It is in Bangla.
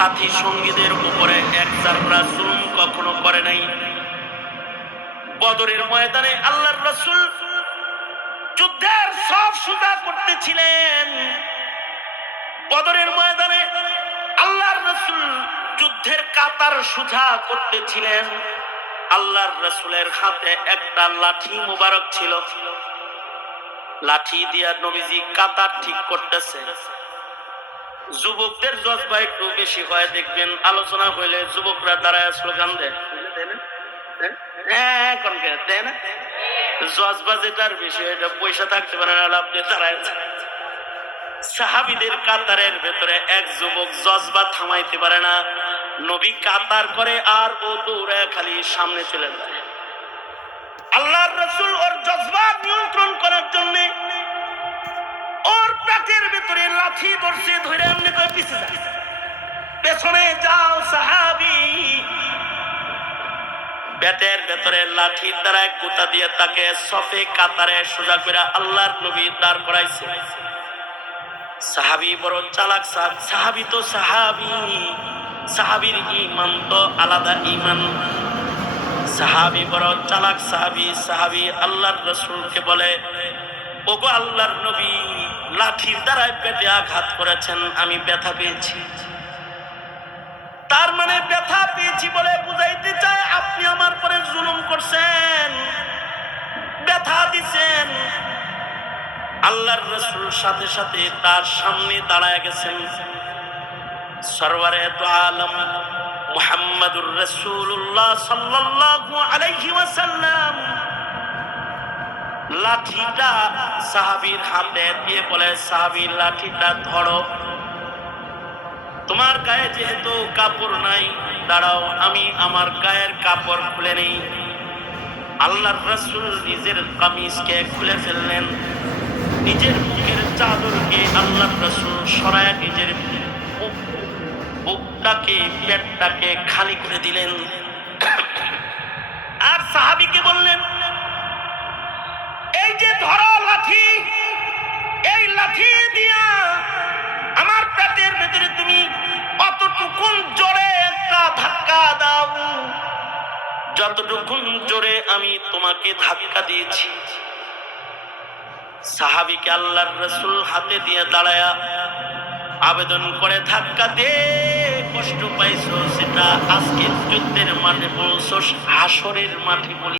সাথী সঙ্গীদের উপরে এক চাররা জুলুম কখনো করে নাই। বদরের ময়দানে আল্লাহর রাসূল যুদ্ধের সব সুদা করতেছিলেন। বদরের ময়দানে আল্লাহর রাসূল যুদ্ধের কাতার সুজা করতেছিলেন। আল্লাহর রাসূলের হাতে একটা লাঠি মোবারক ছিল। লাঠি দিয়া নবীজি কাতার ঠিক করতেছে। যুবকদের জজবা একটু বেশি হয়, দেখবেন আলোচনা হইলে যুবকরা দাঁড়ায় স্লোগান দেয়। হ্যাঁ জজবা যেটার এটা পয়সা থাকতে পারে না দাঁড়ায় সাহাবিদের কাতারের ভেতরে এক যুবক জজবা থামাইতে পারে না। নবী কাতার করে আর ও খালি সামনে চলে যায়। আল্লাহর রসুল ওর জজবা নিয়ন্ত্রণ লাঠি ধরছে ধরে এমনি করে পিছে যায়। পেছনে যাও সাহাবি। ভেতরে লাঠির দ্বারা দিয়ে তাকে সফে কাতারে সোজা করে আল্লাহর নবী করাইছে। সাহাবি বড় চালাক সাহাবি। তো সাহাবি। সাহাবির ইমান তো আলাদা ইমান সাহাবি বড় চালাক সাহাবি। সাহাবি আল্লাহর রসুলকে বলে, ওগো আল্লাহর নবী লাঠির দ্বারায় পেটে আঘাত করেছেন, আমি ব্যথা পেয়েছি। তার মানে ব্যথা পেয়েছি বলে বুঝাইতে চায়, আপনি আমার পরে জুলুম করছেন, ব্যথা দিছেন। আল্লাহর রসুল সাথে সাথে তার সামনে দাঁড়ায় গেছেন। সরওয়ারে তো আলম মুহাম্মাদুর রাসূলুল্লাহ সাল্লাল্লাহু আলাইহি ওয়াসাল্লাম লাঠিটা সাহাবীর হাতে দিয়ে বলে, সাহাবীর লাঠিটা ধরো। তোমার গায়ে যেহেতু কাপড় নাই, দাঁড়াও, আমি আমার গায়ের কাপড় খুলে নেই। আল্লাহ রাসূল নিজের কামিজকে খুলে ফেললেন। নিজের বুকের চাদরকে আল্লাহ রাসূল সরায় নিজের বুক- বুকটাকে, পেটটাকে খালি করে দিলেন। যতটুকুন জোরে আমি তোমাকে ধাক্কা দিয়েছি। সাহাবিকে আল্লাহর রসুল হাতে দিয়ে দাঁড়ায়া আবেদন করে ধাক্কা দে কষ্ট পাইছো, সেটা আজকের যুদ্ধের মাঠে বলছো, হাসরের মাঠে বলি।